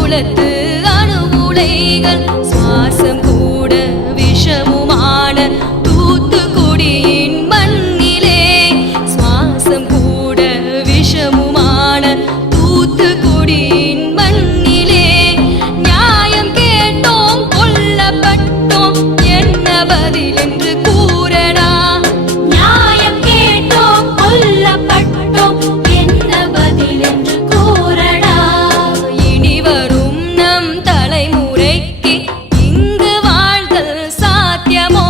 குலத்து அணு உலைகள் சுவாசம் கூட விஷமுமான தூத்துக்குடியின் மண்ணிலே சுவாசம் கூட விஷமுமான தூத்துக்குடியின் மண்ணிலே நியாயம் கேட்டோம் கொல்லப்பட்டோம் என்ன பதில் என்று கூறடா நியாயம் கேட்டோம் கொல்லப்பட்டோம் என்ன பதில் என்று கூறடா இனி வரும் நம் தலைமுறைக்கு இங்கு வாழ்தல் சாத்தியமோ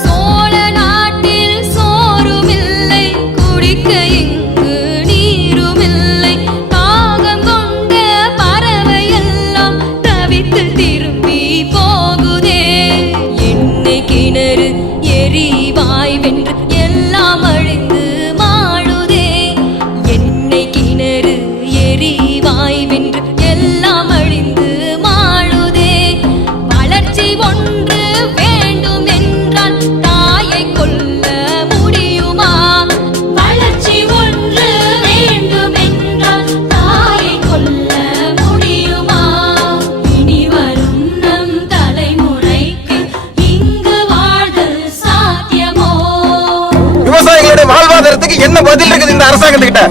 சோழ நாட்டில் சோறுமில்லை குடிக்க இங்கு நீருமில்லை தாகம் கொண்ட பறவையெல்லாம் தவித்து திரும்பி போகுதே எண்ணெய் கிணறு எரிவாய் வென்று எல்லாம் அழிந்து மாழுதே எண்ணெய் கிணறு எரிவாய் வென்று எல்லாம் அழிந்து மாழுதே வளர்ச்சி ஒன்று வேண்டும் என்றால் தாயை கொல்ல முடியுமா வளர்ச்சி ஒன்று வேண்டும் என்றால் தாயை கொல்ல முடியுமா இனி வரும் நம் தலைமுறைக்கு இங்கு வாழ்தல் சாத்தியமோ விவசாயிகளுடைய வாழ்வாதாரத்துக்கு என்ன பதில் இருக்குது இந்த அரசாங்கத்துக்கிட்ட?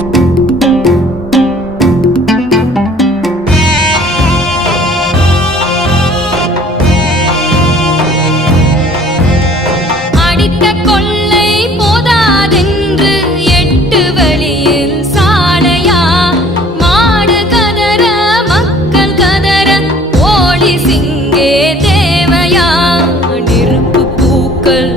அடித்த கொள்ளை போதாதென்று 8 வழியில் சாலையா மாடு கதற மக்கள் கதற போலீஸ் இங்கே தேவையா நெருப்பு பூக்கள்